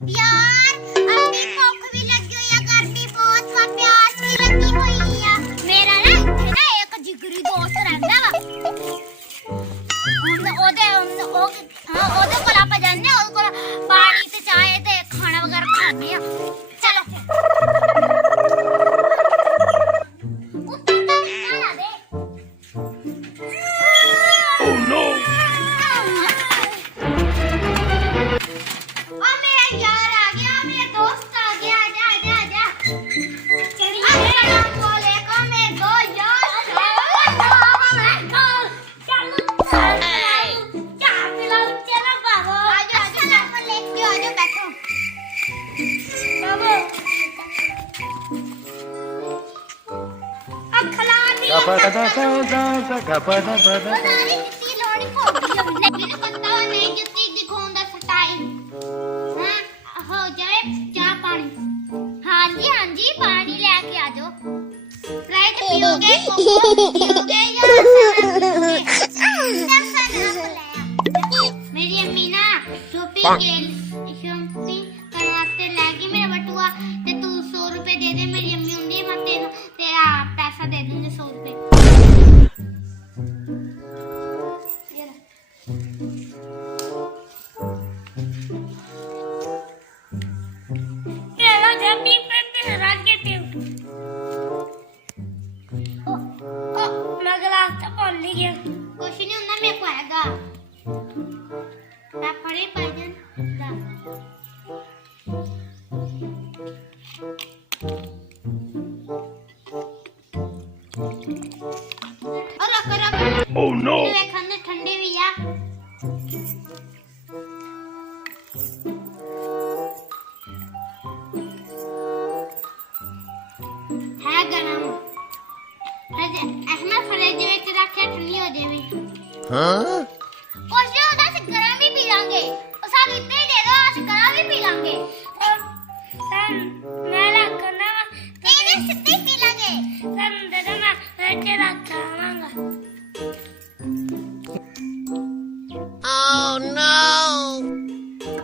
यार अपनी भूख भी लगी हुई है, गर्मी बहुत वा, प्यास भी लगी हुई है। मेरा ना इत्थे ना एक जिगरी दोस्त रहंदा वा, ओदे कोल आपां जांदे आ, ओदे कोल पानी ते चाय ते खाना वगैरह खाने आ। चलो उत्ते तक खाना दे। Oh no! मेरा यार आ गया, मेरा दोस्त आ गया, आजा आजा आजा। अस्सलाम वालेकुम मेरे दो यार। मेरी अम्मी ना शॉपिंग करवाते लेगी मेरा बटुआ ते तू 100 रुपए दे दे। मेरी अम्मी होंदी मैं तेन तेरा पैसा दे दूंगी 100 रुपए। तेरा जल्दी पे रख के दे। मैं गिलास तो भूल ही गया। कुछ नहीं होना मेरे को हैगा। मैं फड़े पाजन दा। और करा। Oh no! ये खाने ठंडे भी आ। है गरम। अहमद फ्रिज ਵਿੱਚ ਰੱਖਿਆ ਠੰਡੀ ਹੋ ਜਾਵੇ। Huh? ਕੁਛ ਨਹੀਂ ਹੁੰਦਾ, ਅਸੀਂ ਗਰਮ ਵੀ ਪੀ ਲਾਂਗੇ। ਉਹ ਸਾਨੂੰ ਇੱਦਾਂ ਹੀ ਦੇ ਦਿਓ, ਅਸੀਂ ਗਰਮ ਵੀ ਪੀ ਲਾਂਗੇ। ਮੈਂ ਰੱਖਣਾ ਵਾ ਇਹਨੇ ਸਿੱਧੇ ਹੀ ਪੀ ਲਾਂਗੇ। ਸਾਨੂੰ ਦੇ ਦੋ, ਮੈਂ ਫਰਿਜ ਰੱਖ ਆਵਾਂਗਾ। Oh no!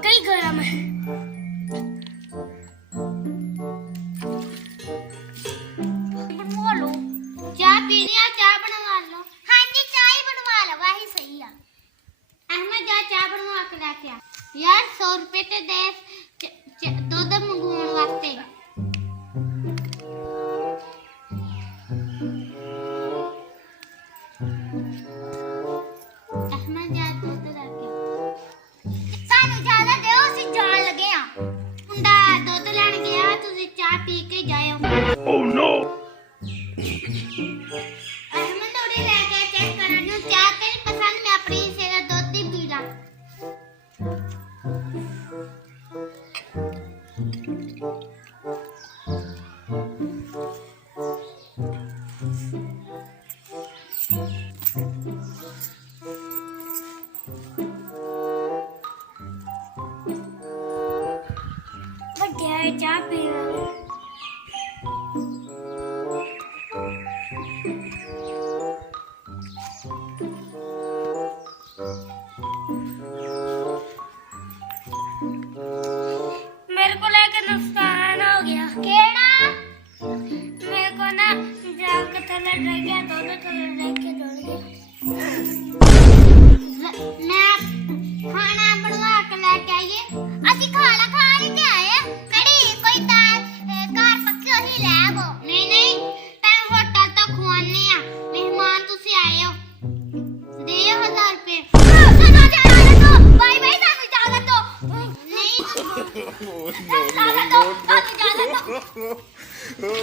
ਕਈ ਗਰਮ ਹੈ। बनवा लो चाय पीनी है, चाय बनवा लो। हाँ जी चाय बनवा लो, वही सही है। अहमद जा चाय बनवा के लेके आ यार। 100 रुपए ते दे दूध मंगवाने वास्ते। अहमद जा दूध लेके सानू ज्यादा दो, ਅਸੀਂ ਜਾਣ ਲੱਗੇ ਆ। ਮੁੰਡਾ ਦੁੱਧ ਲੈਣ ਗਿਆ, ਤੁਸੀਂ ਚਾਹ ਪੀ ਕੇ ਜਾਇਓ। Oh no! अहमद उड़ी लेके चेक करनु चाह तेरी पसंद, मैं अपनी से का दूध ही पी ला। बढ़िया चाह पी ला। मेरे को लेके नुकसान हो गया। केड़ा? मेरे को ना जाके थल्ले रह गया, दोनों थल्ले रह के दौड़ गया। मैं खाना बनवा के लेके आइए। ਅਸੀਂ ਖਾਣਾ ਖਾਣ ਹੀ ਤੇ ਆਏ ਆ। ਕਿਹੜੀ ਕੋਈ ਤਾਂ ਘਰ ਪੱਕੀ ਹੋਈ ਲੈ ਆਵੋ। ਨਹੀਂ ਨਹੀਂ ਤੈਨੂੰ ਹੋਟਲ ਤੋਂ ਖਵਾਉਣੇ ਆ। ਮਹਿਮਾਨ ਤੁਸੀਂ ਆਏ ਹੋ, ਦੇ 1000 ਰੁਪਏ। ਸਾਨੂੰ ਜਾਣਾ ਦੋ, ਬਾਈ ਬਾਈ ਸਾਨੂੰ ਜਾਣਾ ਦੋ। ਨਹੀਂ Oh no! No! No! No!